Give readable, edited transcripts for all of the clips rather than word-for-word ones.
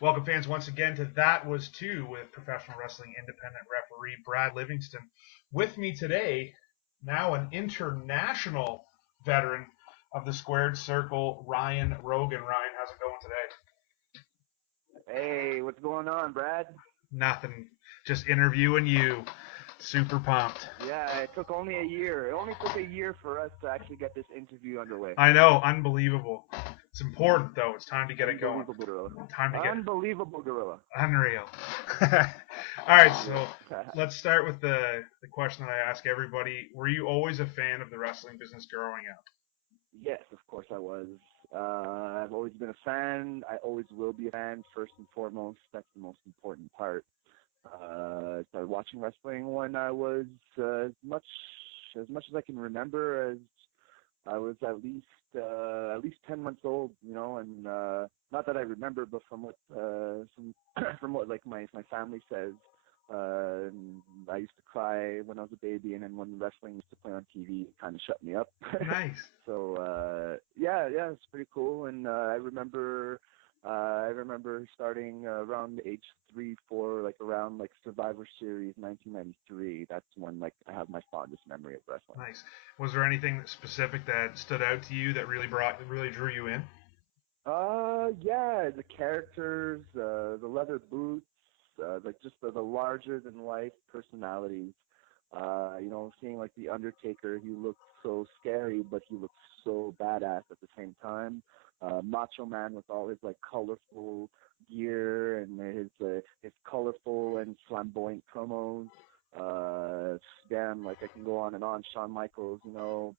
Welcome, fans, once again to That Was Two with professional wrestling independent referee Brad Livingston. With me today, now an international veteran of the Squared Circle, Ryan Rogan. Ryan, how's it going today? Hey, what's going on, Brad? Nothing. Just interviewing you. Super pumped. Yeah, it took only a year. It only took a year for us to actually get this interview underway. I know, unbelievable. It's important, though. It's time to get it going. Unbelievable, gorilla. Time to get Unbelievable, gorilla. unreal. All right, so let's start with the question that I ask everybody. Were you always a fan of the wrestling business growing up? Yes, of course I was. I've always been a fan. I always will be a fan, first and foremost. That's the most important part. I started watching wrestling when I was as much as I can remember, as I was at least 10 months old, and not that I remember, but from what from what like my family says, I used to cry when I was a baby, and then when wrestling used to play on TV, it kind of shut me up. Nice. So yeah, it's pretty cool, and I remember starting around age 3, 4, like around like Survivor Series 1993. That's when like I have my fondest memory of wrestling. Nice. Was there anything specific that stood out to you that really drew you in? Yeah, the characters, the leather boots, like just the larger than life personalities. Seeing like the Undertaker, he looked so scary, but he looked so badass at the same time. Macho Man with all his like colorful gear and his colorful and flamboyant promos. Like I can go on and on. Shawn Michaels,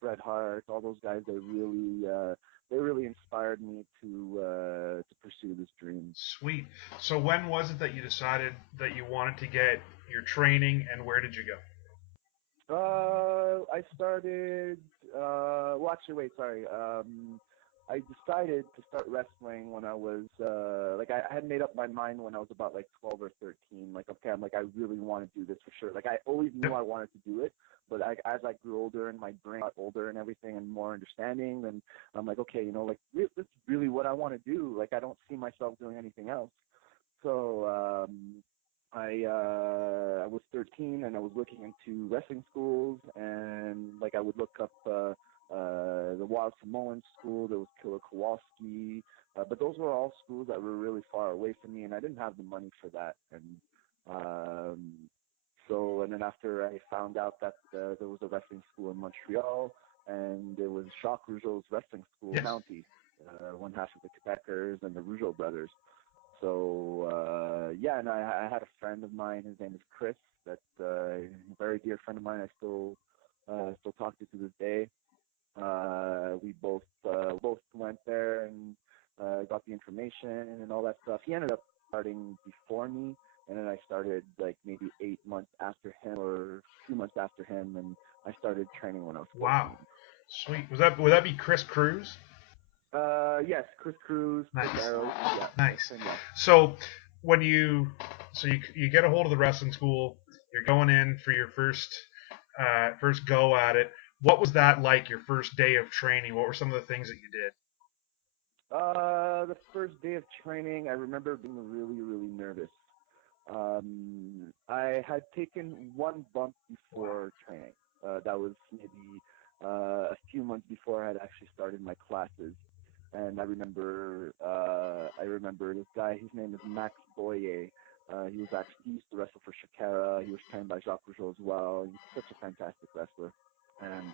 Bret Hart, all those guys. They really inspired me to pursue this dream. Sweet. So when was it that you decided that you wanted to get your training, and where did you go? I started. Well, actually, wait, sorry. I decided to start wrestling when I was like I had made up my mind when I was about like 12 or 13. Like, okay, I'm like I really want to do this for sure. Like I always knew I wanted to do it, but as I grew older and my brain got older and everything and more understanding, then I'm like, okay, like this is really what I want to do. Like I don't see myself doing anything else. So I was 13 and I was looking into wrestling schools, and like I would look up the Wild Samoan school. There was Killer Kowalski, but those were all schools that were really far away from me, and I didn't have the money for that. Um, and then after I found out that there was a wrestling school in Montreal, and there was Jacques Rougeau's wrestling school, Yes. Mountie, one half of the Quebecers and the Rougeau brothers. So yeah, and I had a friend of mine. His name is Chris. That's a very dear friend of mine. I still talk to this day. We both went there and got the information and all that stuff. He ended up starting before me, and then I started like maybe 8 months after him or a few months after him, and I started training when I was 14. Wow. Sweet. Would that be Chris Cruz? Yes, Cruz, Nice. Chris Arrows. Yeah, Nice. yeah. So when you get a hold of the wrestling school, you're going in for your first go at it. What was that like? Your first day of training? What were some of the things that you did? The first day of training, I remember being really, really nervous. I had taken one bump before training. That was maybe a few months before I had actually started my classes. And I remember this guy. His name is Max Boyer. He used to wrestle for Shakira. He was trained by Jacques Rougeau as well. He's such a fantastic wrestler. And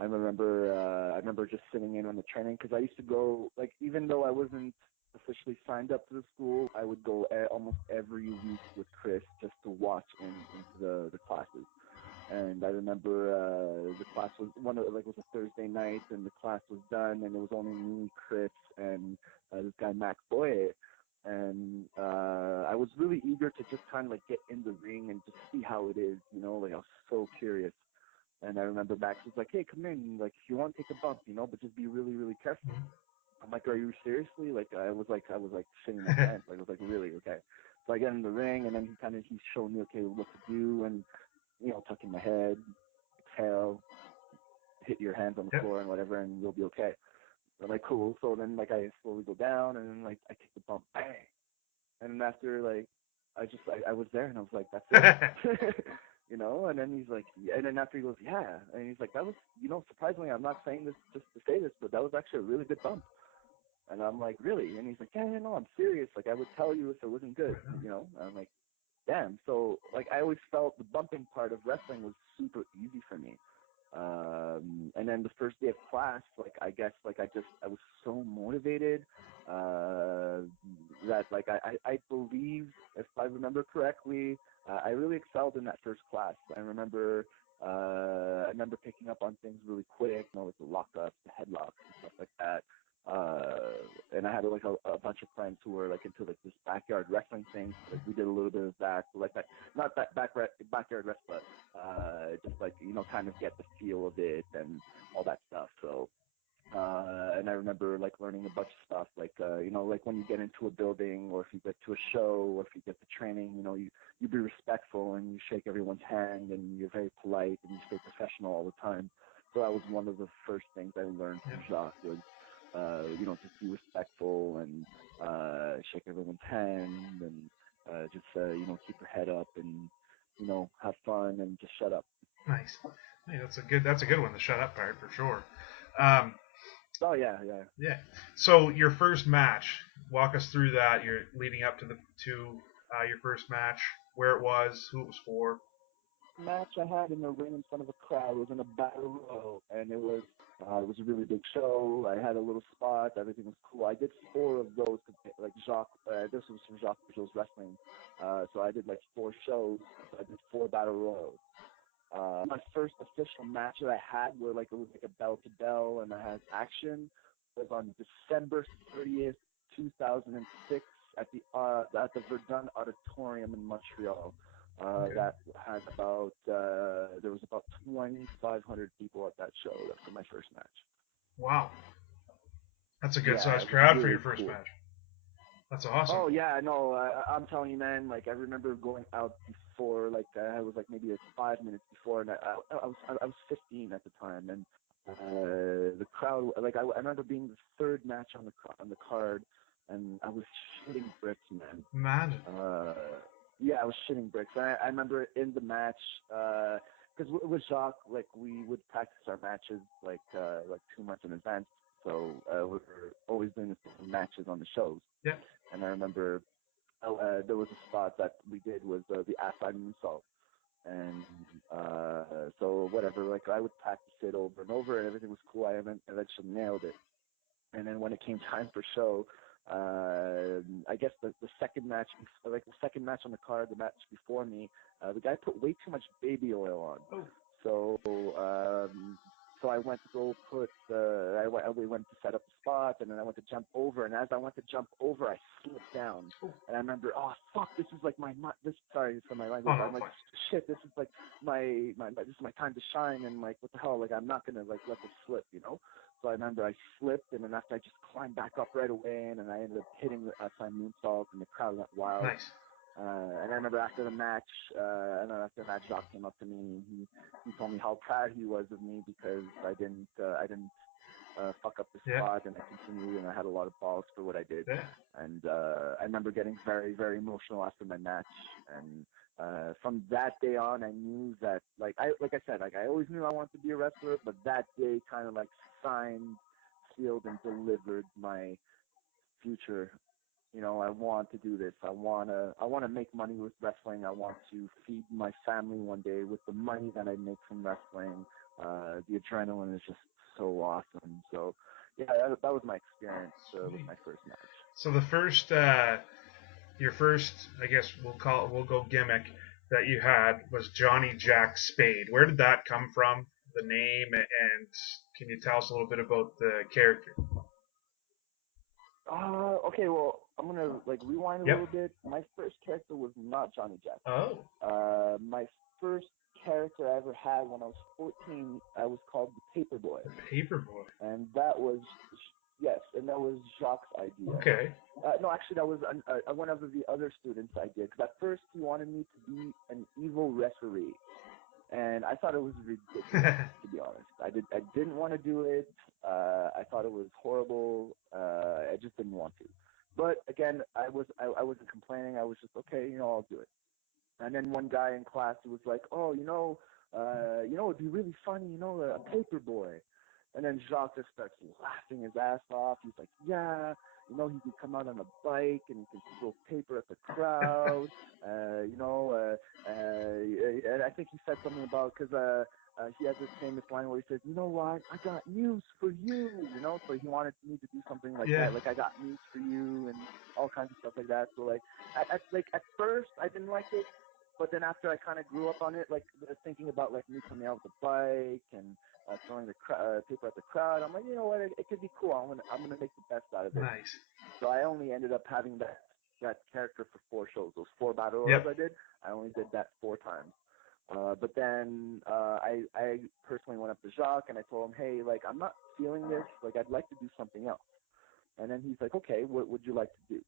I remember just sitting in on the training, because I used to go, like, even though I wasn't officially signed up to the school, I would go almost every week with Chris just to watch into the classes. And I remember the class was was a Thursday night, and the class was done, and it was only me, Chris, and this guy Max Boye. And I was really eager to just kind of like get in the ring and just see how it is, like I was so curious. And I remember Max was like, "Hey, come in, like if you want, take a bump, but just be really, really careful." I'm like, "Are you seriously?" Like I was like shitting my pants. Like I was like, "Really? Okay." So I get in the ring, and then he showed me what to do, and tuck in my head, exhale, hit your hands on the floor and whatever, and you'll be okay. I'm like, cool. So then like I slowly go down, and then like I take the bump, bang, then after like I was there and I was like, that's it. You know, and then he's like, and then after he goes, yeah, and he's like, that was, you know, surprisingly, I'm not saying this just to say this, but that was actually a really good bump. And I'm like, really? And he's like, yeah, no, I'm serious. Like, I would tell you if it wasn't good, you know? And I'm like, damn. So, like, I always felt the bumping part of wrestling was super easy for me. And then the first day of class, like, I guess, like, I was so motivated that, like, I believe, if I remember correctly, I really excelled in that first class. I remember picking up on things really quick, you know, like the lockups, the headlocks, and stuff like that. And I had like a bunch of friends who were like into like this backyard wrestling thing. Like we did a little bit of that, like that, not that backyard wrestling, but just like, you know, kind of get the feel of it and all that stuff. So, and I remember like learning a bunch of stuff, like, you know, like when you get into a building or if you get to a show or if you get to training, you know, you be respectful and you shake everyone's hand and you're very polite and you stay professional all the time. So that was one of the first things I learned from Jacques was, you know, just be respectful and shake everyone's hand and just, you know, keep your head up and, you know, have fun and just shut up. Nice. Hey, that's a good one, the shut up part for sure. Oh yeah. So your first match, walk us through that. You're leading up to your first match, where it was, who it was for. Match I had in the ring in front of a crowd was in a battle royal, and it was a really big show. I had a little spot, everything was cool. I did 4 of those, like Jacques. This was from Jacques Rougeau's wrestling, so I did like 4 shows. So I did 4 battle royals. My first official match that I had where like it was like a bell to bell and I had action was on December 30th, 2006 at the Verdun Auditorium in Montreal. That had about there was about 2,500 people at that show. That's for my first match. Wow, that's a good sized crowd for your first match. That's awesome. Oh yeah, no, I'm telling you, man. Like I remember going out before, like I was like maybe 5 minutes before, and I was 15 at the time, and the crowd, like I remember being the 3rd match on the card, and I was shooting bricks, man. Imagine. Yeah, I was shitting bricks. I remember in the match, because with Jacques, like we would practice our matches like 2 months in advance. So we were always doing the same matches on the shows. Yeah. And I remember there was a spot that we did was the asside moonsault. And so whatever, like I would practice it over and over, and everything was cool. I eventually nailed it. And then when it came time for show, I guess the second match, like the second match on the card, the match before me, the guy put way too much baby oil on. Oh. So I went to go put we went to set up the spot, and then I went to jump over, and as I went to jump over, I slipped down. And I remember, oh fuck, this is like sorry for my language. I'm like, shit, this is like this is my time to shine, and like, what the hell, like I'm not gonna like let this slip, you know. So I remember I slipped, and then after I just climbed back up right away, and then I ended up hitting the outside moonsault, and the crowd went wild. Nice. And I remember after the match, Jacques came up to me, and he told me how proud he was of me because I didn't fuck up the spot, and I continued, and I had a lot of balls for what I did. Yeah. And I remember getting very, very emotional after my match, and from that day on, I knew that, like I said, I always knew I wanted to be a wrestler, but that day kind of like signed, sealed, and delivered my future. You know, I want to do this. I want to make money with wrestling. I want to feed my family one day with the money that I make from wrestling. The adrenaline is just so awesome. So, yeah, that was my experience with my first match. So your first, I guess we'll go gimmick that you had was Johnny Jack Spade. Where did that come from? The name, and can you tell us a little bit about the character? Okay, well, I'm gonna like rewind a little bit. My first character was not Johnny Jack. Oh. My first character I ever had when I was 14, I was called the Paperboy. The Paperboy. And that was Jacques' idea. Okay. No, actually, that was one of the other students' idea. Because at first he wanted me to be an evil referee, and I thought it was ridiculous, to be honest. I didn't want to do it. I thought it was horrible. I just didn't want to. But again, I wasn't complaining. I was just okay, I'll do it. And then one guy in class was like, oh, it'd be really funny, a paper boy. And then Jacques just starts laughing his ass off. He's like, yeah, he could come out on a bike and he could throw paper at the crowd. And I think he said something about because he has this famous line where he says, you know what, I got news for you. So he wanted me to do something like that, like I got news for you and all kinds of stuff like that. So like, at first I didn't like it. But then after I kind of grew up on it, like thinking about like me coming out with a bike and throwing the paper at the crowd, I'm like, you know what, it could be cool. I'm gonna make the best out of it. Nice. So I only ended up having that character for 4 shows. Those 4 battle royals I did, I only did that 4 times. But then I personally went up to Jacques and I told him, hey, like I'm not feeling this. Like I'd like to do something else. And then he's like, okay, what would you like to do?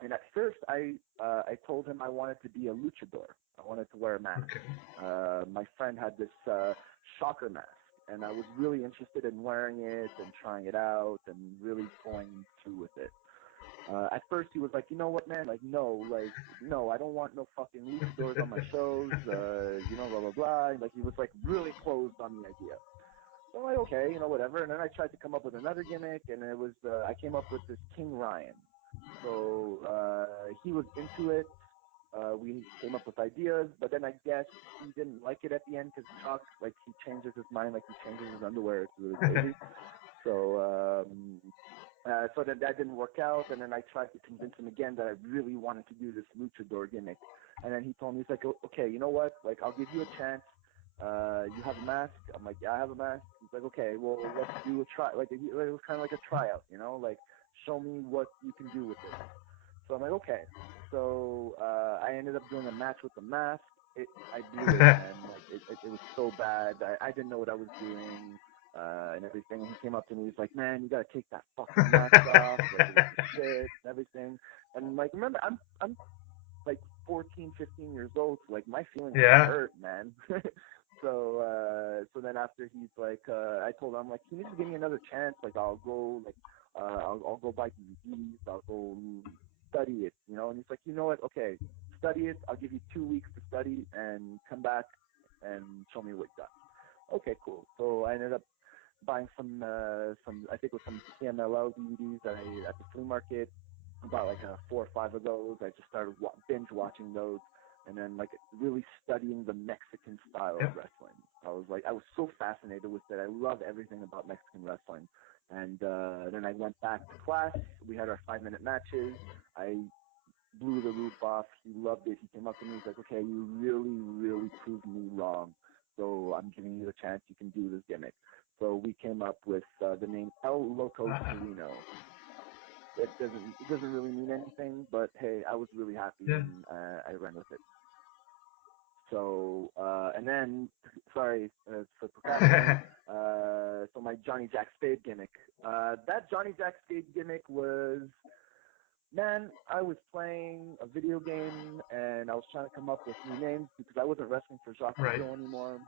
And at first, I told him I wanted to be a luchador. I wanted to wear a mask. Okay. My friend had this shocker mask, and I was really interested in wearing it and trying it out and really going through with it. At first, he was like, you know what, man? Like, no, I don't want no fucking luchadors on my shows. Blah blah blah. Like, he was like really closed on the idea. So I'm like, okay, whatever. And then I tried to come up with another gimmick, and it was I came up with this King Ryan. So he was into it. We came up with ideas, but then I guess he didn't like it at the end because Chuck, like, he changes his mind, like he changes his underwear. It's really crazy. So so that didn't work out, and then I tried to convince him again that I really wanted to do this luchador gimmick. And then he told me, he's like, okay, you know what? Like, I'll give you a chance. You have a mask? I'm like, yeah, I have a mask. He's like, okay, well, let's do a try. Like, it was kind of like a tryout, like, show me what you can do with it. So I'm like, okay. So I ended up doing a match with the mask. I blew it, man. Like, it was so bad. I didn't know what I was doing and everything. And he came up to me. He's like, man, you got to take that fucking mask off. Like, it was shit and everything. And, like, remember, I'm like 14, 15 years old. So, like, my feelings hurt, man. So then after he's like, I told him, I'm like, can you just give me another chance? Like, I'll go, like, I'll go buy DVDs. I'll go study it, And he's like, you know what? Okay, study it. I'll give you 2 weeks to study and come back and show me what you got. Okay, cool. So I ended up buying some I think it was some CMLL DVDs at the flea market. About like 4 or 5 of those. I just started binge watching those. And then, like, really studying the Mexican style of wrestling. I was so fascinated with it. I love everything about Mexican wrestling. And then I went back to class. We had our 5-minute matches. I blew the roof off. He loved it. He came up to me. He's like, okay, you really, really proved me wrong. So I'm giving you the chance. You can do this gimmick. So we came up with the name El Loco Torino. It doesn't really mean anything, but hey, I was really happy and I ran with it. So and then, sorry for procrastinating. So my Johnny Jack Spade gimmick. That Johnny Jack Spade gimmick was, man, I was playing a video game and I was trying to come up with new names because I wasn't wrestling for Jacques Rougeau anymore.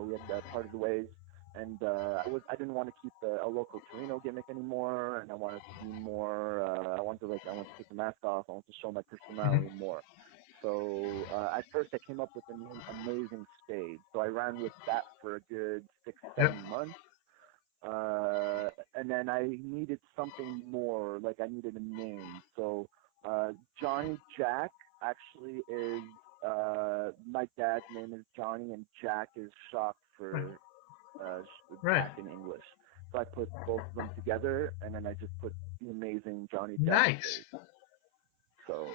We had parted the ways. And I didn't want to keep the El Loco Torino gimmick anymore, and I wanted to be more. I wanted to take the mask off. I wanted to show my personality more. So at first, I came up with the name Amazing Spade. So I ran with that for a good 6-7 months, and then I needed something more. Like, I needed a name. So Johnny Jack actually is my dad's name is Johnny, and Jack is short for. Jack in English. So I put both of them together, and then I just put the Amazing Johnny Jack. Nice. So,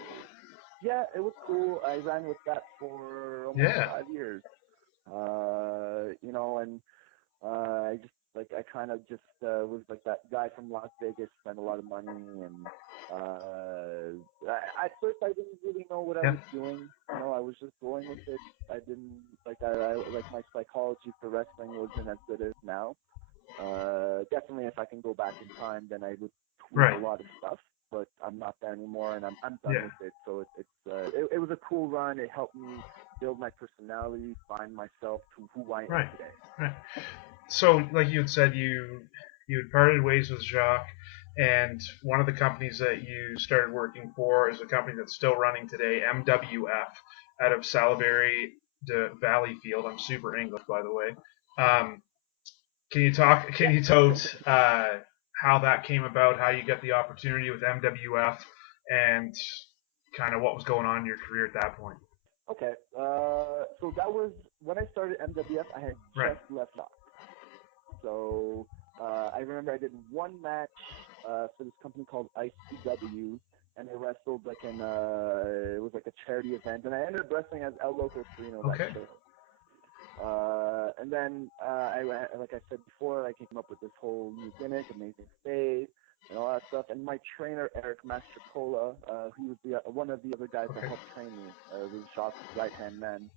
yeah, it was cool. I ran with that for almost 5 years. And I just, like, I kind of just was like that guy from Las Vegas, spent a lot of money, and at first I didn't really know what I was doing. I was just going with it. I didn't, like, I my psychology for wrestling wasn't as good as now. Definitely, if I can go back in time, then I would tweak a lot of stuff. But I'm not there anymore, and I'm done with it. So it was a cool run. It helped me build my personality, find myself to who I am today. Right. So, like you had said, you had parted ways with Jacques, And one of the companies that you started working for is a company that's still running today, MWF, out of Salaberry de Valleyfield. I'm super English, by the way. Can you tell how that came about, how you got the opportunity with MWF, and kind of what was going on in your career at that point? Okay. So that was when I started MWF. I had just left off. So I remember I did one match for this company called ICW, and I wrestled like in it was like a charity event, and I ended up wrestling as El Loco Torino that show. And then like I said before, I came up with this whole new gimmick, Amazing Spade, and all that stuff. And my trainer, Eric Mastrocola, he was one of the other guys that helped train me. Was Jacques' right-hand man.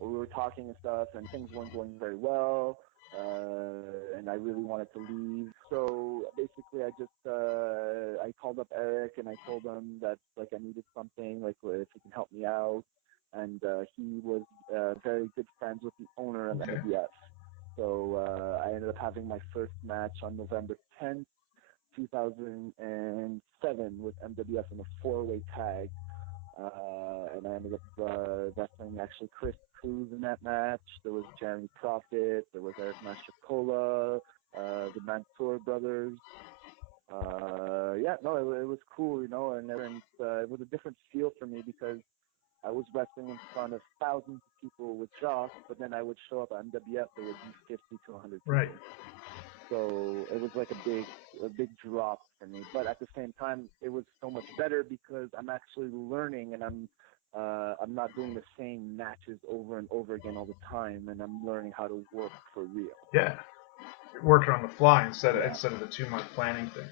We were talking and stuff, and things weren't going very well. And I really wanted to leave. So basically, I called up Eric and I told him that like I needed something, like if he can help me out. And he was very good friends with the owner of MWF. So I ended up having my first match on November 10th, 2007 with MWF in a four-way tag. And I ended up wrestling actually Cruz in that match. There was Jeremy Prophet. There was Eric Mastrocola, the Mansour brothers. It was cool, you know, and it was a different feel for me because I was wrestling in front of thousands of people with Jock, but then I would show up at MWF, there would be 50 to 100 people. Right. So it was like a big drop for me. But at the same time, it was so much better because I'm actually learning, and I'm not doing the same matches over and over again all the time, and I'm learning how to work for real. Yeah, you're working on the fly instead of the 2-month planning thing.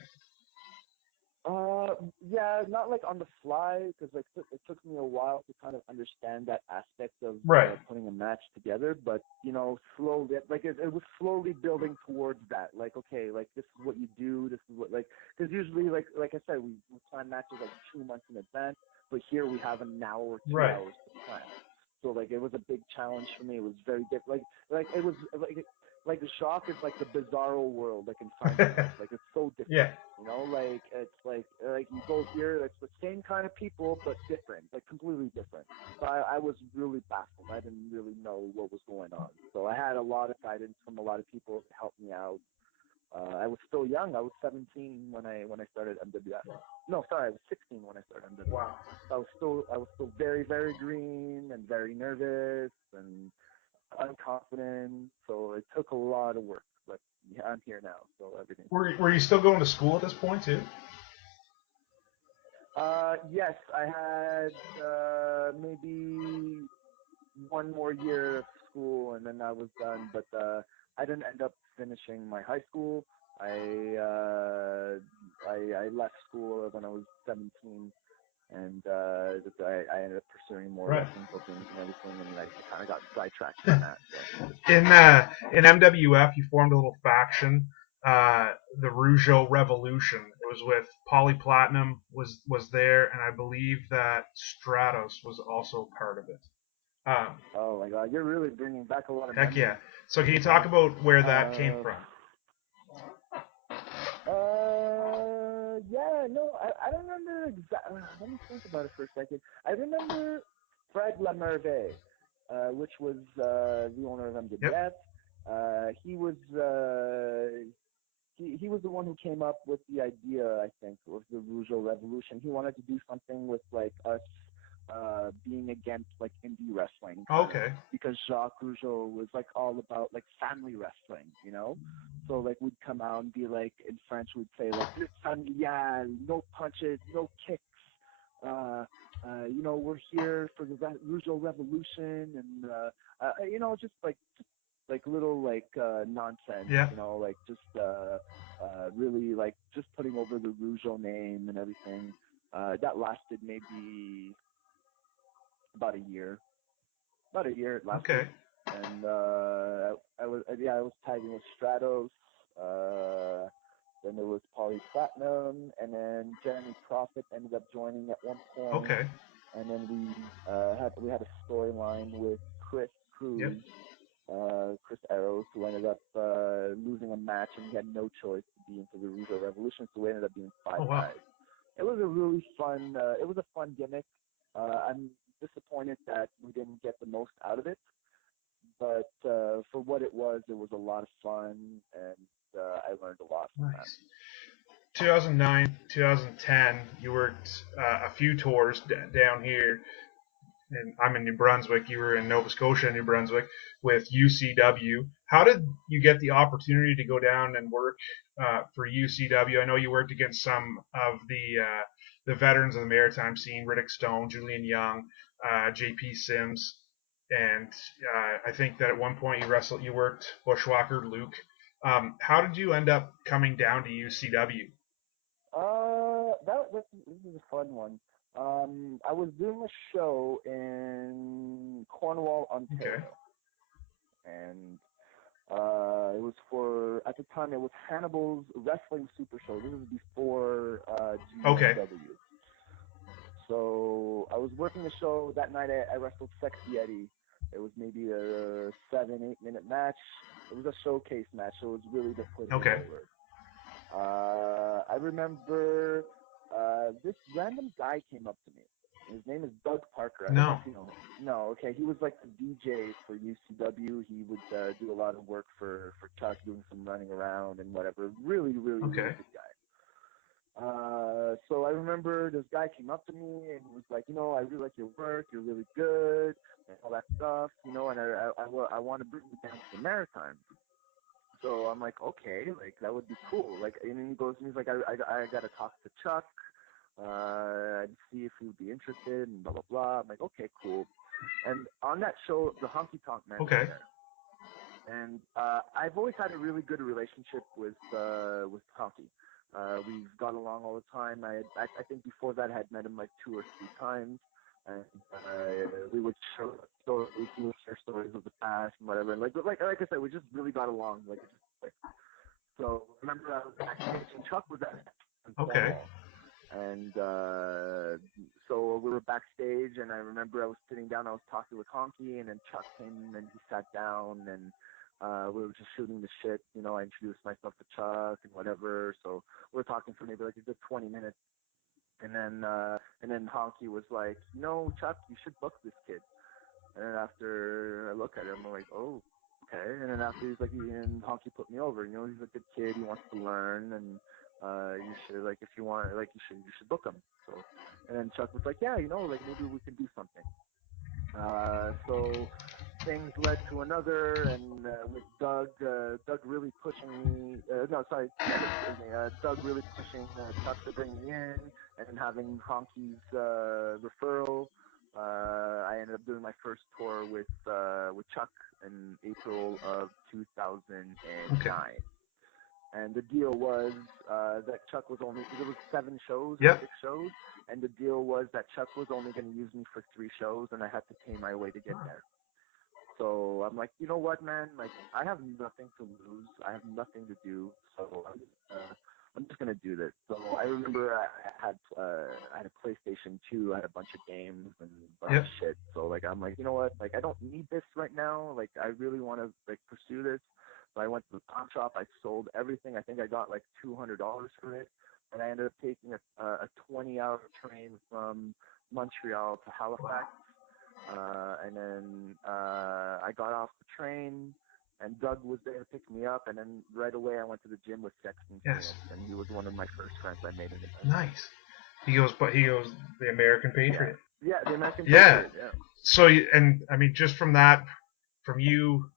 Not like on the fly, because like it took me a while to kind of understand that aspect of putting a match together. But you know, slowly, like it was slowly building towards that. Like, okay, like this is what you do. This is what because usually, like I said, we plan matches like 2 months in advance. But here we have an hour or 2 hours to plan. So like it was a big challenge for me. It was very different. Like it was like the Shock is like the bizarro world, like in finance. Like it's so different. Yeah. You know, like it's like you go here, it's the same kind of people but different, like completely different. So I was really baffled. I didn't really know what was going on. So I had a lot of guidance from a lot of people to help me out. I was still young. I was 17 when I started MWF. No, sorry, I was 16 when I started MWF. Wow. I was still very, very green and very nervous and unconfident. So it took a lot of work, but yeah, I'm here now, so everything. Were you still going to school at this point too? Yes, I had maybe one more year of school, and then I was done. But I didn't end up finishing my high school. I left school when I was 17, and I ended up pursuing more wrestling bookings and everything, and I kind of got sidetracked on that. So. In MWF, you formed a little faction, the Rougeau Revolution. It was with Poly Platinum was there, and I believe that Stratos was also part of it. Oh my God, you're really bringing back a lot of heck memories. Yeah. So can you talk about where that came from? I don't remember exactly. Let me think about it for a second. I remember Fred Lamerve, which was the owner of MWF. He was he was the one who came up with the idea, I think, of the Rougeau Revolution. He wanted to do something with like us being against like indie wrestling. Okay. Because Jacques Rougeau was like all about like family wrestling, you know? So like we'd come out and be like, in French we'd say like, familial, no punches, no kicks. You know, we're here for the Rougeau Revolution, and you know, just little like nonsense, you know, like just really like just putting over the Rougeau name and everything. That lasted maybe about a year. It lasted. Okay. And I was tagging with Stratos. Then there was Poly Platinum, and then Jeremy Prophet ended up joining at one point. Okay. And then we had a storyline with Cruz. Chris Arrows, who ended up losing a match, and he had no choice to be into the Rougeau Revolution, so we ended up being five guys. It was a really fun. It was a fun gimmick. I'm disappointed that we didn't get the most out of it, but for what it was a lot of fun, and I learned a lot from that. 2009, 2010, you worked a few tours down here, and I'm in New Brunswick. You were in Nova Scotia, New Brunswick, with UCW. How did you get the opportunity to go down and work for UCW? I know you worked against some of the veterans of the maritime scene: Riddick Stone, Julian Young, JP Sims, and I think that at one point you worked Bushwhacker Luke. How did you end up coming down to UCW? This is a fun one. I was doing a show in Cornwall, Ontario, and it was for, at the time, it was Hannibal's Wrestling Super Show. This is before GW. So I was working the show that night. I wrestled Sexy Eddie. It was maybe a 7-8 minute match. It was a showcase match, so it was really to put it over. I remember this random guy came up to me. His name is Doug Parker. I don't know if you know him. No, okay. He was like the DJ for UCW. He would do a lot of work for Chuck, doing some running around and whatever. Really, really, really good guy. So I remember this guy came up to me and was like, you know, I really like your work. You're really good and all that stuff, you know, and I want to bring you down to the Maritime. So I'm like, okay, like that would be cool. Like, and then he goes and he's like, I got to talk to Chuck and see if he would be interested and blah, blah, blah. I'm like, okay, cool. And on that show, the Honky Tonk Man was there. And I've always had a really good relationship with Honky. We've got along all the time. I think before that I had met him like 2 or 3 times. And we would share stories of the past and whatever. And like I said, we just really got along. So remember, I was backstage and Chuck was at it. And so we were backstage, and I remember I was sitting down. I was talking with Honky, and then Chuck came and he sat down, and we were just shooting the shit. You know, I introduced myself to Chuck and whatever. So we were talking for maybe like a good 20 minutes. And then Honky was like, you know, Chuck, you should book this kid. And then after I look at him, I'm like, oh, okay. And then after he's like, and Honky put me over. You know, he's a good kid. He wants to learn, and you should, like, if you want, like, you should book him. So, and then Chuck was like, yeah, you know, like maybe we could do something. So things led to another, and with Doug really pushing me, Doug really pushing Chuck to bring me in, and then having Honky's referral, I ended up doing my first tour with Chuck in April of 2009. And the deal was that Chuck was only, because it was 7 shows, 6 shows, and the deal was that Chuck was only going to use me for 3 shows, and I had to pay my way to get there. So I'm like, you know what, man? Like, I have nothing to lose. I have nothing to do. So I'm just gonna do this. So I remember I had a PlayStation 2. I had a bunch of games and a bunch of shit. So like, I'm like, you know what? Like, I don't need this right now. Like, I really want to like pursue this. So I went to the pawn shop. I sold everything. I think I got like $200 for it, and I ended up taking a 20-hour train from Montreal to Halifax. And then I got off the train, and Doug was there to pick me up, and then right away I went to the gym with Sexton Phillips, and he was one of my first friends I made in the business. Nice. He goes the American Patriot. Yeah, the American Patriot. Yeah. So, and I mean, just from that, from you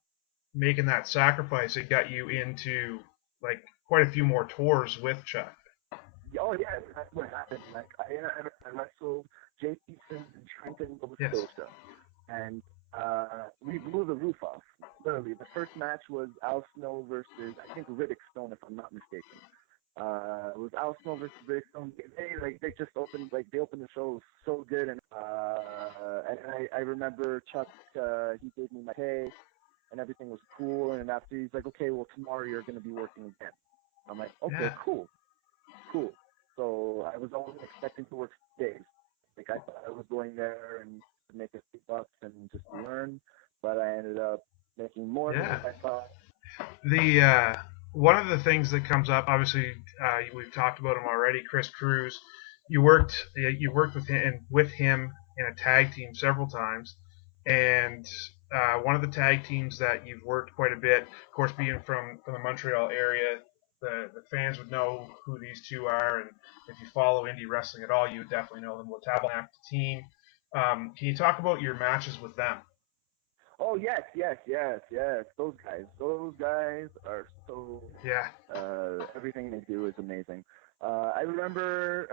making that sacrifice, it got you into like quite a few more tours with Chuck. Oh yeah, that's what happened. Like I wrestled JP Sims in Trenton, Nova Scotia, and we blew the roof off. Literally, the first match was Al Snow versus, I think, Riddick Stone, if I'm not mistaken. It was Al Snow versus Riddick Stone. They just opened the show so good, and I remember Chuck. He gave me my pay, and everything was cool. And after he's like, okay, well tomorrow you're going to be working again. I'm like, okay, cool. So I was always expecting to work days. Like I thought I was going there and to make a few bucks and just learn, but I ended up making more than Yeah. what I thought. The one of the things that comes up, obviously, we've talked about him already. Cruz. You worked with him in a tag team several times, and one of the tag teams that you've worked quite a bit, of course, being from the Montreal area, the fans would know who these two are, and if you follow indie wrestling at all, you would definitely know them. Le Tabernacle team. Can you talk about your matches with them? Oh yes, yes, yes, yes. Those guys are so. Yeah. Everything they do is amazing. I remember,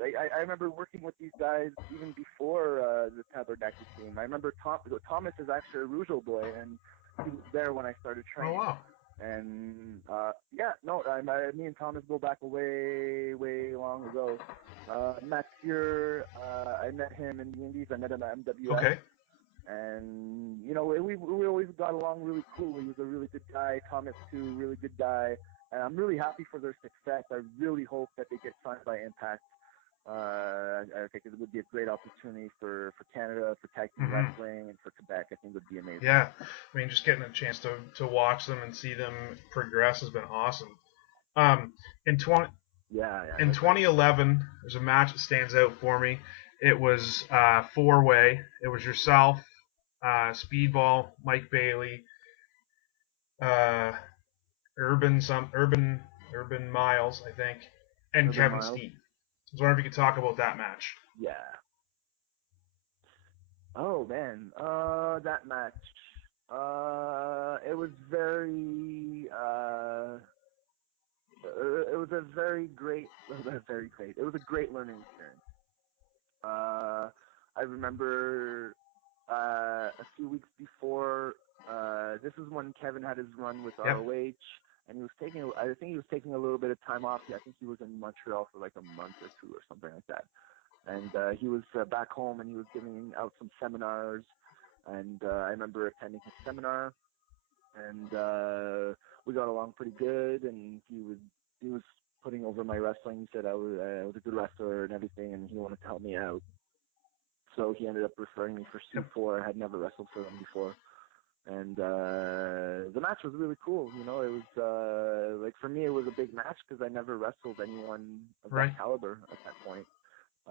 I remember working with these guys even before the Tabernacle team. I remember Thomas is actually a Rougeau boy, and he was there when I started Oh training. wow. And yeah, no, me and Thomas go back way, way long ago. Mathieu, I met him in the Indies. I met him at MWF. Okay. And we always got along really cool. He was a really good guy. Thomas too, really good guy. And I'm really happy for their success. I really hope that they get signed by Impact. I think it would be a great opportunity for Canada, for tag team wrestling, and for Quebec. I think it would be amazing. Yeah, I mean, just getting a chance to watch them and see them progress has been awesome. In 2011, there's a match that stands out for me. It was four-way. It was yourself, Speedball, Mike Bailey, uh, Urban Miles, I think, and Urban Kevin Miles. Steen. I was wondering if you could talk about that match. Yeah. Oh man, that match. It was very. It was a very great. It was a great learning experience. I remember a few weeks before. This is when Kevin had his run with ROH, and he was taking. I think he was taking a little bit of time off. I think he was in Montreal for like a month or two or something like that. And he was back home, and he was giving out some seminars. And I remember attending his seminar, and we got along pretty good. And he was putting over my wrestling. He said I was a good wrestler and everything, and he wanted to help me out. So he ended up referring me for C4. I had never wrestled for them before. And the match was really cool. It was like, for me, it was a big match because I never wrestled anyone of that caliber at that point.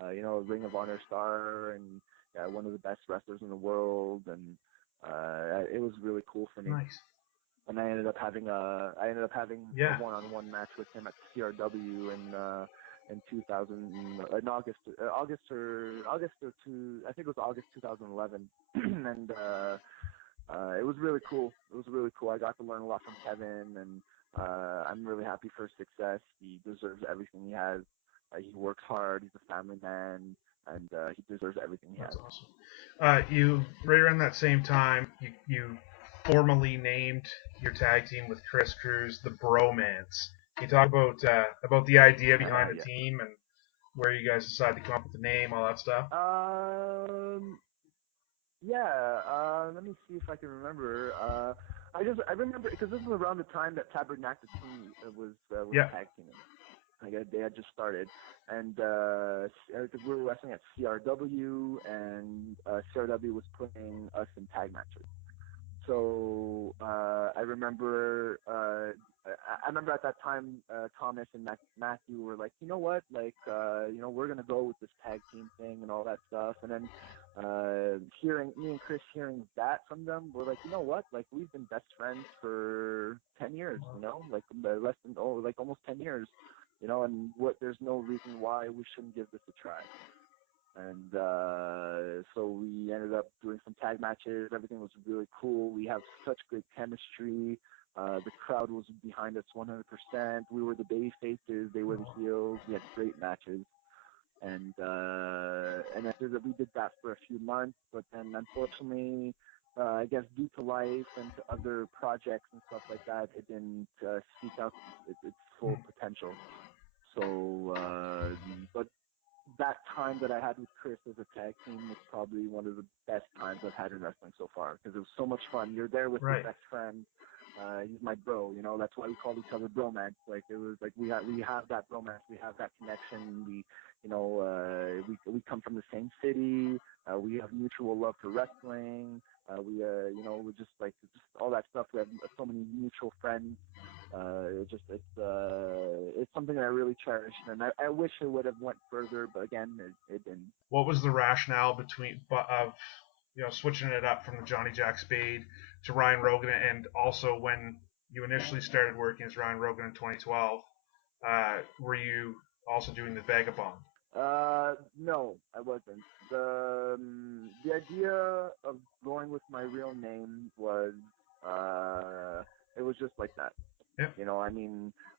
A Ring of Honor star and one of the best wrestlers in the world, and it was really cool for me. Nice. And I ended up having a one-on-one match with him at CRW in 2000, in August or two, I think it was August 2011, and it was really cool. I got to learn a lot from Kevin, and I'm really happy for his success. He deserves everything he has. He works hard. He's a family man, and he deserves everything he has. That's awesome. You right around that same time, you formally named your tag team with Chris Cruz the Bromance. Can you talk about the idea behind the team and where you guys decided to come up with the name, all that stuff? Let me see if I can remember. I remember because this was around the time that Tabernacle team was tag teaming. They had just started, and we were wrestling at CRW, and CRW was putting us in tag matches. So I remember at that time, Thomas and Matthew were like, you know what, like, we're gonna go with this tag team thing and all that stuff. And then me and Chris hearing that from them, we're like, you know what, like, we've been best friends for 10 years, like almost 10 years. And there's no reason why we shouldn't give this a try. And so we ended up doing some tag matches. Everything was really cool. We have such great chemistry. The crowd was behind us 100%. We were the baby faces. They were the heels. We had great matches. And after that, we did that for a few months. But then, unfortunately, I guess due to life and to other projects and stuff like that, it didn't seek out its full potential. So, but that time that I had with Chris as a tag team was probably one of the best times I've had in wrestling so far, because it was so much fun. You're there with your best friend. He's my bro, that's why we call each other Bromance. Like, it was like we have that bromance, we have that connection. we come from the same city. We have mutual love for wrestling. We're just all that stuff. We have so many mutual friends. It's something that I really cherish, and I wish it would have went further, but again, it didn't. What was the rationale of switching it up from the Johnny Jack Spade to Ryan Rogan, and also when you initially started working as Ryan Rogan in 2012, were you also doing the Vagabond? No, I wasn't. The idea of going with my real name was it was just like that. Yep.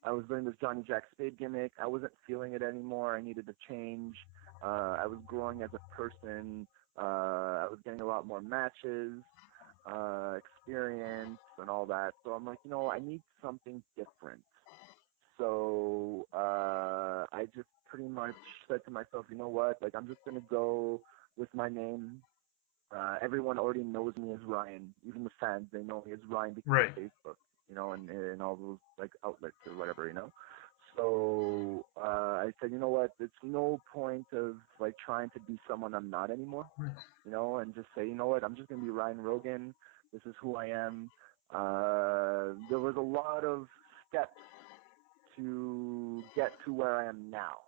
I was doing this Johnny Jack Spade gimmick. I wasn't feeling it anymore. I needed to change. I was growing as a person. I was getting a lot more matches, experience, and all that. So I'm like, I need something different. So I just pretty much said to myself, you know what? Like, I'm just gonna go with my name. Everyone already knows me as Ryan. Even the fans, they know me as Ryan because of Facebook, and all those like outlets or whatever, So I said, you know what? It's no point of like trying to be someone I'm not anymore, and just say, you know what? I'm just gonna be Ryan Rogan. This is who I am. There was a lot of steps to get to where I am now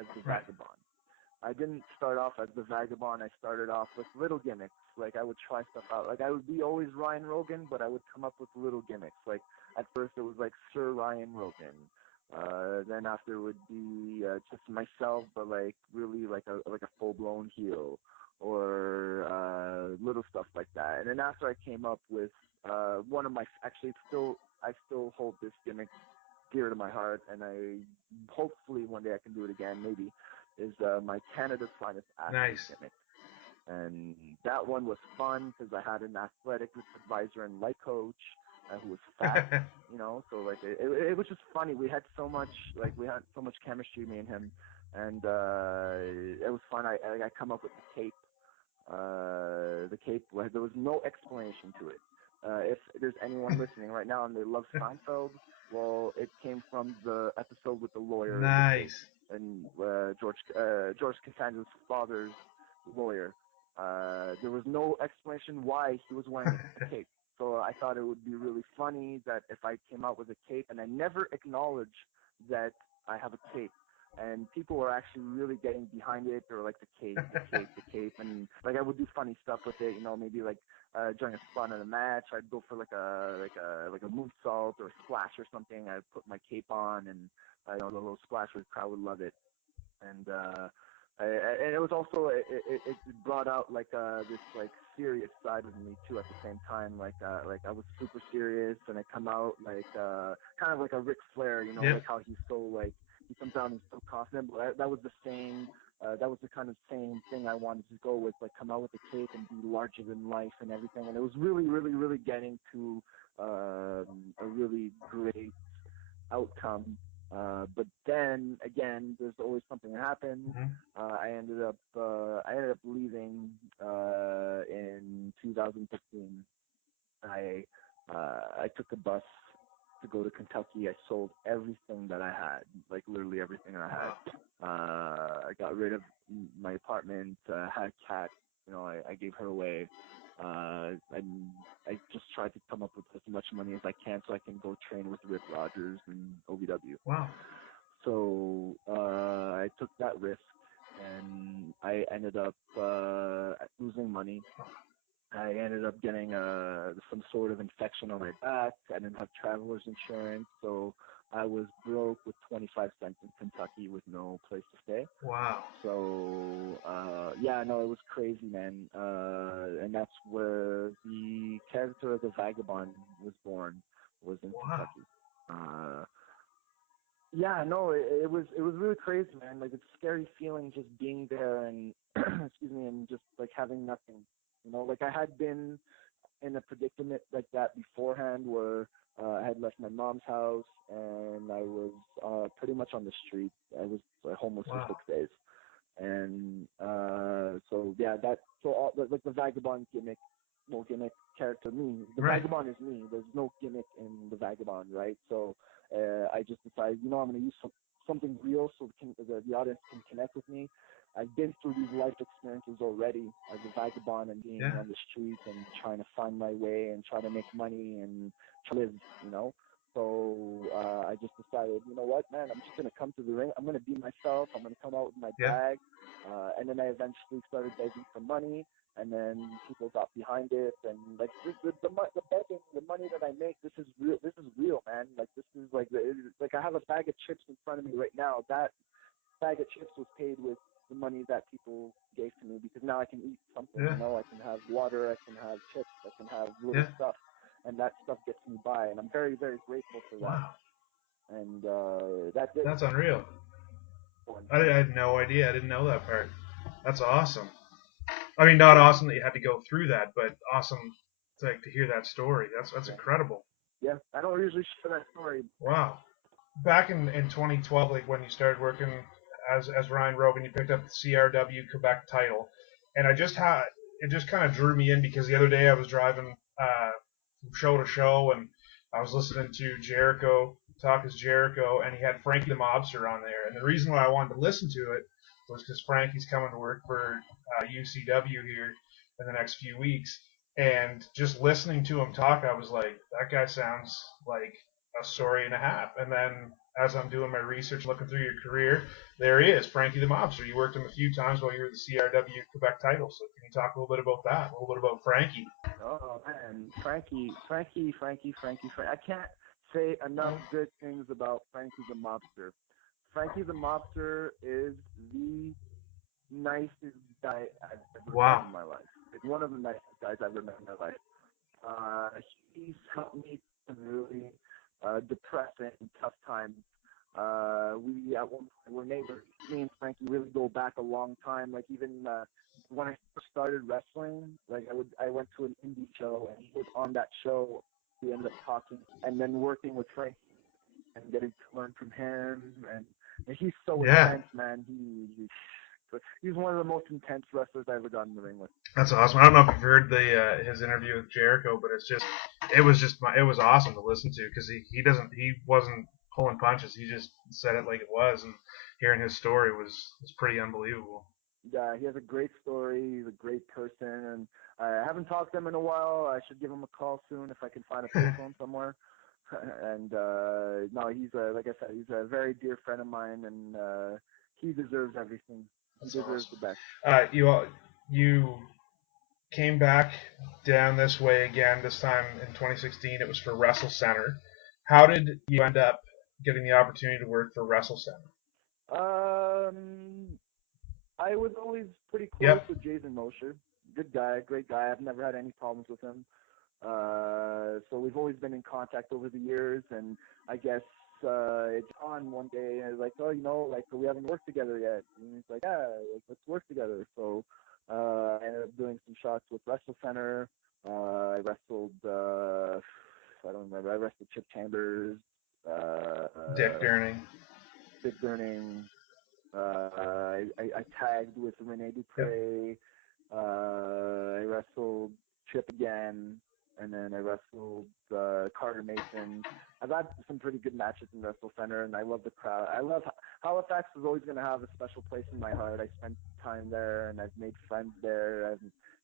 as the Vagabond. I didn't start off as the Vagabond. I started off with little gimmicks. Like, I would try stuff out. Like, I would be always Ryan Rogan, but I would come up with little gimmicks. Like, at first it was like Sir Ryan Rogan. Then after it would be just myself, but like really like a full-blown heel, or little stuff like that. And then after I came up with one of my, actually I still hold this gimmick dear to my heart, and I hopefully one day I can do it again, maybe, is my Canada's Finest Athlete gimmick. And that one was fun because I had an athletic advisor and life coach who was fat, so like it was just funny. We had so much chemistry, me and him, and it was fun. I come up with the cape. There was no explanation to it. If there's anyone listening right now and they love Seinfeld, well, it came from the episode with the lawyer. Nice. And George Costanza's father's lawyer. There was no explanation why he was wearing a cape. So I thought it would be really funny that if I came out with a cape, and I never acknowledge that I have a cape. And people were actually really getting behind it. They were like, the cape. And like, I would do funny stuff with it, maybe like during a spot in a match, I'd go for like a moonsault or a splash or something. I'd put my cape on, and the little splash, the crowd would love it. And it was also, it brought out like this like serious side of me too at the same time. Like I was super serious, and I come out like kind of like a Ric Flair, like how he's so like, he comes out and he's so confident. But that was the same. That was the kind of same thing I wanted to go with, like come out with the cape and be larger than life and everything. And it was really, really, really getting to a really great outcome. But then again, there's always something that happens. Mm-hmm. I ended up leaving in 2015. I took a bus to go to Kentucky. I sold everything that I had, like literally everything I had. I got rid of my apartment. Had a cat. I gave her away. I just tried to come up with as much money as I can so I can go train with Rip Rogers and OVW. Wow. So I took that risk, and I ended up losing money. I ended up getting some sort of infection on my back. I didn't have traveler's insurance, so I was broke with 25 cents in Kentucky with no place to stay. Wow. So, it was crazy, man. And that's where the character of the Vagabond was born, was in Kentucky. It was really crazy, man. Like, it's a scary feeling just being there and, and just like having nothing. Like I had been in a predicament like that beforehand where I had left my mom's house and I was pretty much on the street. I was homeless for 6 days. And like the Vagabond gimmick character, me. The Vagabond is me. There's no gimmick in the Vagabond, right? So I just decided, I'm going to use something real, so the audience can connect with me. I've been through these life experiences already as a vagabond and being on the streets and trying to find my way and try to make money and try to live, you know. So I just decided, you know what, man, I'm just going to come to the ring. I'm going to be myself. I'm going to come out with my bag. And then I eventually started begging for money. And then people got behind it. And like the begging, the money that I make, this is real. This is real, man. Like this is like I have a bag of chips in front of me right now. That bag of chips was paid with the money that people gave to me, because now I can eat something. You know, I can have water, I can have chips, I can have little stuff, and that stuff gets me by, and I'm very, very grateful for that. Wow. And that's unreal. I had no idea. I didn't know that part. That's awesome. I mean, not awesome that you had to go through that, but awesome to hear that story. That's incredible. Yeah, I don't usually share that story. Wow. Back in 2012, like when you started working as Ryan Rogan, you picked up the CRW Quebec title, and it just kind of drew me in, because the other day I was driving from show to show, and I was listening to Jericho talk as Jericho, and he had Frankie the Mobster on there, and the reason why I wanted to listen to it was because Frankie's coming to work for UCW here in the next few weeks, and just listening to him talk, I was like, that guy sounds like a story and a half. And then as I'm doing my research, looking through your career, there he is, Frankie the Mobster. You worked him a few times while you were the CRW Quebec title. So can you talk a little bit about that, a little bit about Frankie? Oh, man, Frankie. I can't say enough good things about Frankie the Mobster. Frankie the Mobster is the nicest guy I've ever met in my life. It's one of the nicest guys I've ever met in my life. He's helped me to really depressing, tough times. We at one point were neighbors. Me and Frankie really go back a long time. Like even when I first started wrestling, like I went to an indie show and he was on that show. We ended up talking and then working with Frankie and getting to learn from him. And he's so intense, man. He's one of the most intense wrestlers I ever got in the ring with. That's awesome. I don't know if you've heard his interview with Jericho, but it was awesome to listen to, because he wasn't pulling punches. He just said it like it was, and hearing his story was pretty unbelievable. Yeah, he has a great story. He's a great person, and I haven't talked to him in a while. I should give him a call soon if I can find a payphone somewhere. And no, he's like I said, he's a very dear friend of mine, and he deserves everything. He deserves the best. You came back down this way again. This time in 2016, it was for Wrestle Center. How did you end up getting the opportunity to work for Wrestle Center? I was always pretty close with Jason Mosher. Good guy, great guy. I've never had any problems with him. So we've always been in contact over the years, and I guess it's on one day, and I was like, oh, like we haven't worked together yet. And he's like, yeah, let's work together. So I ended up doing some shots with Wrestle Center. I wrestled, I don't remember, I wrestled Chip Chambers. Dick Durning. I tagged with Rene Dupree. I wrestled Chip again, and then I wrestled Carter Mason. I've had some pretty good matches in Wrestle Center, and I love the crowd. Halifax is always going to have a special place in my heart. I spent time there, and I've made friends there. I've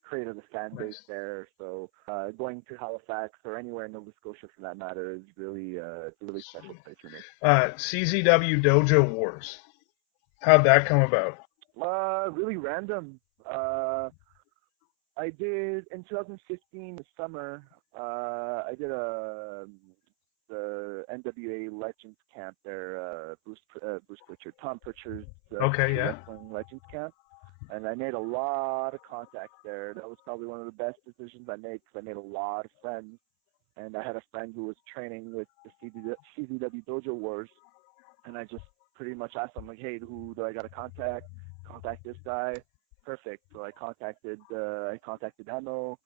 created a fan base there. So going to Halifax or anywhere in Nova Scotia, for that matter, is really it's a really special place for me. CZW Dojo Wars. How'd that come about? Really random. I did in 2015, the summer. I did the NWA Legends Camp there. Bruce Pritchard, Tom Pritchard's Wrestling Legends Camp, and I made a lot of contacts there. That was probably one of the best decisions I made, because I made a lot of friends. And I had a friend who was training with the CZW Dojo Wars, and I just pretty much asked him, like, hey, who do I got to contact? Contact this guy. Perfect. So I contacted Eno.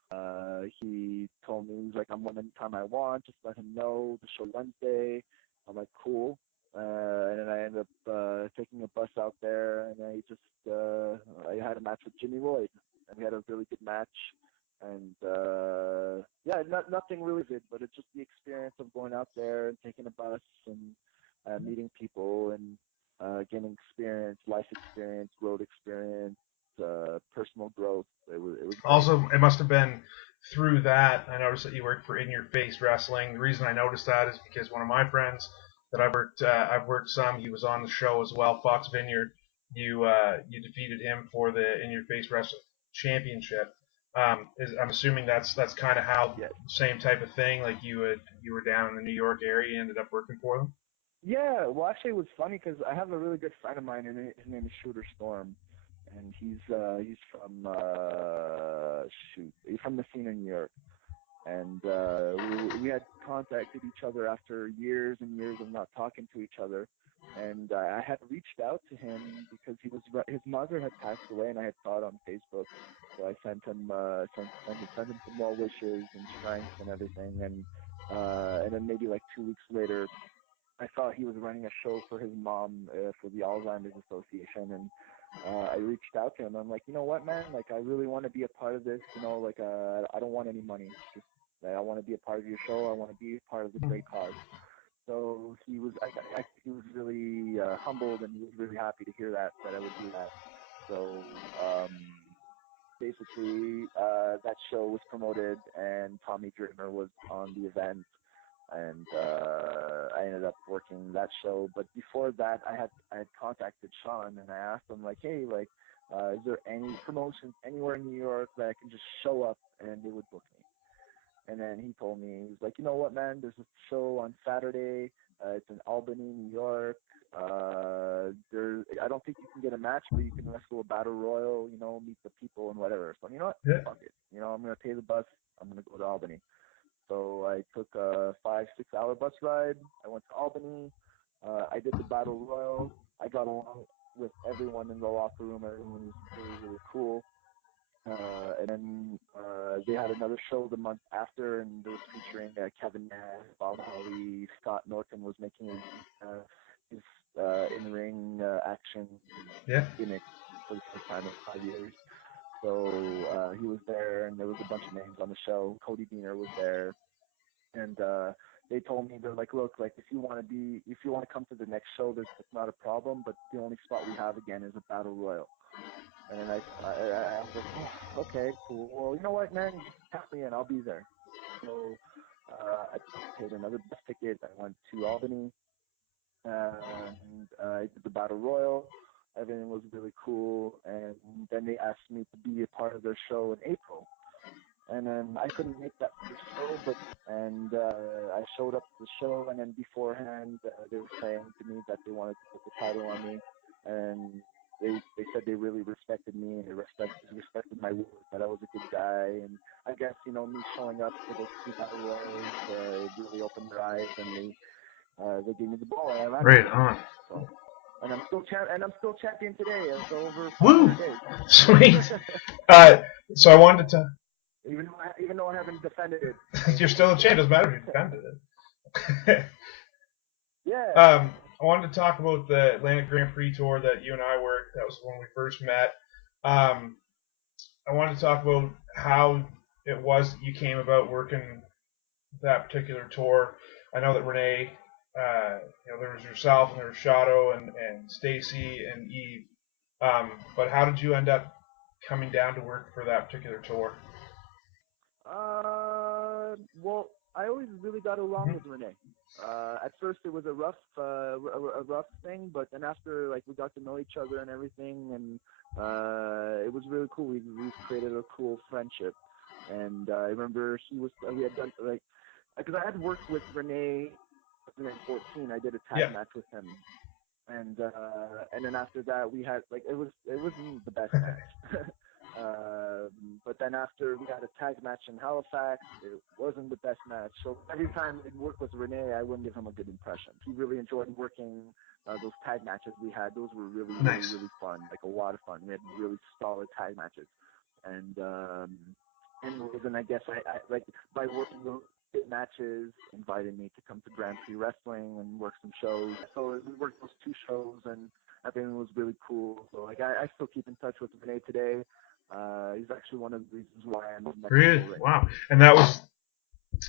He told me, he's like, I'm on anytime I want. Just let him know. The show Wednesday. I'm like, cool. And then I ended up taking a bus out there, and I had a match with Jimmy Lloyd, and we had a really good match. And nothing really good, but it's just the experience of going out there and taking a bus and meeting people, and gaining experience, life experience, road experience, personal growth. It was great. Also, it must have been through that. I noticed that you worked for In Your Face Wrestling. The reason I noticed that is because one of my friends that I've worked some. He was on the show as well, Fox Vineyard. You defeated him for the In Your Face Wrestling Championship. I'm assuming that's kind of how Yeah. same type of thing. Like you were down in the New York area, you ended up working for them. Yeah, well, actually, it was funny because I have a really good friend of mine, and his name is Shooter Storm, and he's from he's from Messina, New York, and we had contacted each other after years and years of not talking to each other, and I had reached out to him because his mother had passed away, and I had saw it on Facebook, so I sent him sent him some well wishes and strength and everything, and then maybe like 2 weeks later I saw he was running a show for his mom for the Alzheimer's Association, and I reached out to him. I'm like, you know what, man? Like, I really want to be a part of this. You know, like, I don't want any money. Just, I want to be a part of your show. I want to be a part of the great cause. So he was really humbled, and he was really happy to hear that I would do that. So basically, that show was promoted, and Tommy Dreamer was on the event, and I ended up working that show. But before that, I had contacted Sean, and I asked him like, hey, like, is there any promotions anywhere in New York that I can just show up and they would book me? And then he told me, he was like, you know what, man, there's a show on Saturday. It's in Albany, New York. I don't think you can get a match, but you can wrestle a battle royal, you know, meet the people and whatever. So, you know what? Yeah. Fuck it. You know, I'm going to pay the bus. I'm going to go to Albany. So I took a 5-6 hour bus ride. I went to Albany. I did the battle royal. I got along with everyone in the locker room. Everyone was really, really cool. And then they had another show the month after, and it was featuring Kevin Nash, Bob Holly, Scott Norton was making his in-ring action gimmick for the first time in 5 years. So he was there, and there was a bunch of names on the show. Cody Deaner was there, and they told me, they're like, look, like if you want to come to the next show, that's not a problem, but the only spot we have again is a battle royal. And then I was like, oh, okay, cool. Well, you know what, man? Tap me in. I'll be there. So I paid another bus ticket. I went to Albany, and I did the battle royal. Everything was really cool. And then they asked me to be a part of their show in April. And then I couldn't make that first show, I showed up to the show, and then beforehand they were saying to me that they wanted to put the title on me, and they said they really respected me, and they respected my word, that I was a good guy, and I guess, you know, me showing up for those 2 battle royals, it really opened their eyes, and they gave me the ball, and I ran Right it. on. So, and I'm still champion today after over Woo! 400 days. Sweet. So I wanted to. Even though I haven't defended it. You're still a champ. Doesn't matter if you defended it. Yeah. I wanted to talk about the Atlantic Grand Prix tour that you and I worked. That was when we first met. I wanted to talk about how it was that you came about working that particular tour. I know that Renee, there was yourself and there was Shadow and Stacy and Eve. But how did you end up coming down to work for that particular tour? Well, I always really got along with Renee. At first, it was a rough thing, but then after, like, we got to know each other and everything, and it was really cool. We created a cool friendship, and I remember we had done, like, because I had worked with Renee in 2014. I did a tag match with him, and then after that, we had, like, it wasn't the best match. But then after we had a tag match in Halifax, it wasn't the best match. So every time I'd work with Renee, I wouldn't give him a good impression. He really enjoyed working those tag matches we had. Those were really, really, really fun, like a lot of fun. We had really solid tag matches. And then I guess I like, by working those matches, invited me to come to Grand Prix Wrestling and work some shows. So we worked those 2 shows, and everything was really cool. So, like, I still keep in touch with Renee today. He's actually one of the reasons why I'm in Mexico. Really? Right wow. And that was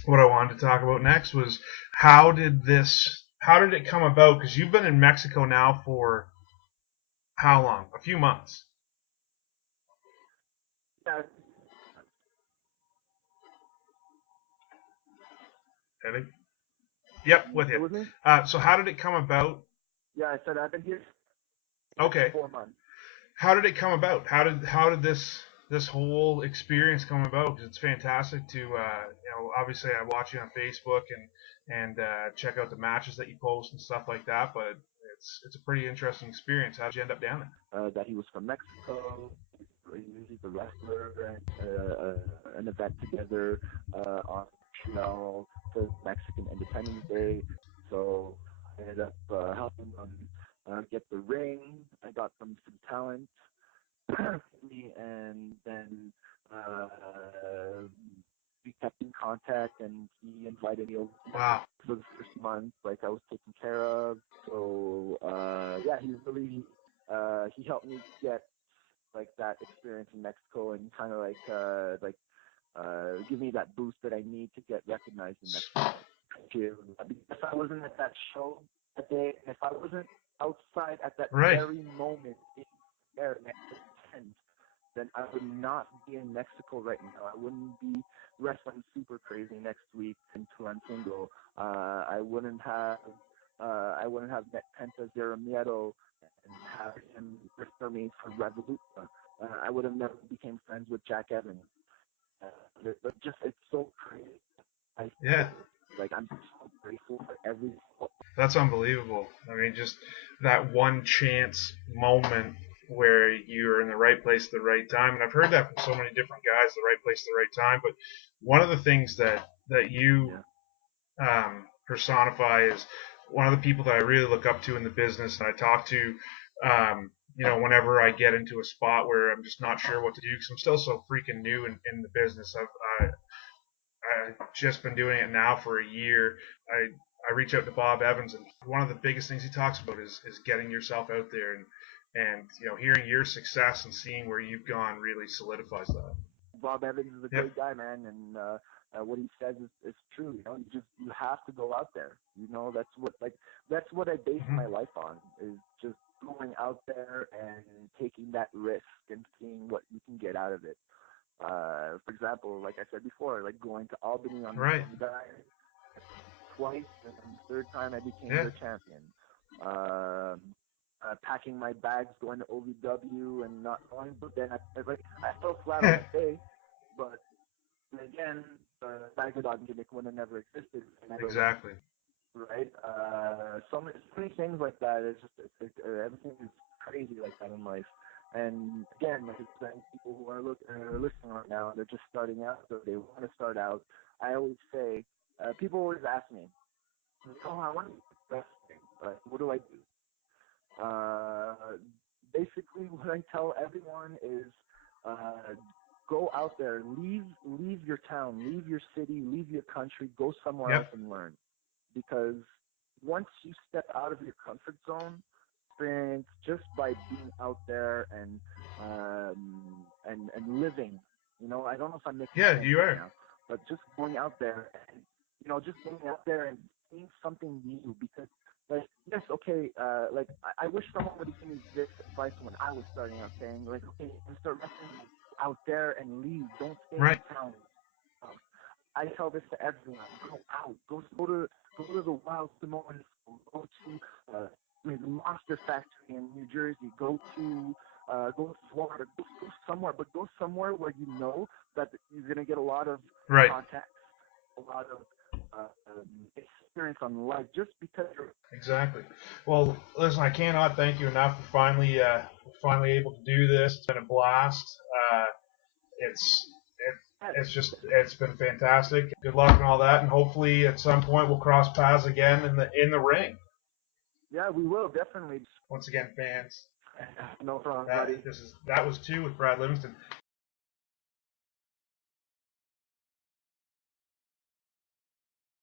what I wanted to talk about next, was how did this how did it come about? Because you've been in Mexico now for how long? A few months. Yeah, Really? Yep, with still you. with me? So how did it come about? Yeah, I said I've been here Okay. for 4 months. How did it come about? How did this whole experience come about? 'Cause it's fantastic to obviously I watch you on Facebook and check out the matches that you post and stuff like that. But it's a pretty interesting experience. How did you end up down there? That he was from Mexico. He's a wrestler and an event together on Montreal for Mexican Independence Day. So I ended up helping them get the ring. I got them some talent, and then uh, we kept in contact, and he invited me over Wow. for the first month. Like I was taken care of. So yeah, he helped me get like that experience in Mexico and kind of give me that boost that I need to get recognized in Mexico. If I wasn't at that show that day, if I wasn't outside at that Right. very moment in there next to the tent, then I would not be in Mexico right now. I wouldn't be wrestling super crazy next week in Tulancingo. I wouldn't have met Penta Zeramiero and have him refer me for Revolution. I would have never became friends with Jack Evans. It's so crazy. Yeah. Like I'm so grateful for every. That's unbelievable. I mean, just that one chance moment where you're in the right place at the right time. And I've heard that from so many different guys, the right place at the right time. But one of the things that you personify is one of the people that I really look up to in the business, and I talk to, whenever I get into a spot where I'm just not sure what to do because I'm still so freaking new in the business. I've just been doing it now for a year. I reach out to Bob Evans, and one of the biggest things he talks about is getting yourself out there and hearing your success and seeing where you've gone really solidifies that. Bob Evans is a great guy, man, and what he says is true. You have to go out there. That's what I base my life on, is just going out there and taking that risk and seeing what you can get out of it. For example, like I said before, like going to Albany on Right. the diet twice, and the third time I became their champion. Packing my bags, going to OVW and not going, but then I fell flat on the day. But again, Vagabond gimmick would have never existed. Exactly. Right? So many things like that. Everything is crazy like that in life. And again, like it's people who are listening right now, they're just starting out, so they want to start out. I always say, people always ask me, "Oh, I want to do wrestling. What do I do?" Basically, what I tell everyone is, go out there, leave your town, leave your city, leave your country, go somewhere else and learn. Because once you step out of your comfort zone, experience just by being out there and living. I don't know if I'm making sense right now, but just going out there and seeing something new. Because yes, okay, I wish someone would have given me this advice when I was starting out, saying like, okay, start wrestling out there and leave. Don't stay in town. I tell this to everyone: go out, go to the Wild Samoan School, go to the Monster Factory in New Jersey, go to Florida, go somewhere, but go somewhere where you know that you're gonna get a lot of contacts, a lot of experience on life, just because you're exactly. Well, listen, I cannot thank you enough for finally able to do this. It's been a blast. It's been fantastic. Good luck and all that, and hopefully at some point we'll cross paths again in the ring. Yeah, we will definitely. Once again, fans. No problem, buddy. That was 2 with Brad Livingston.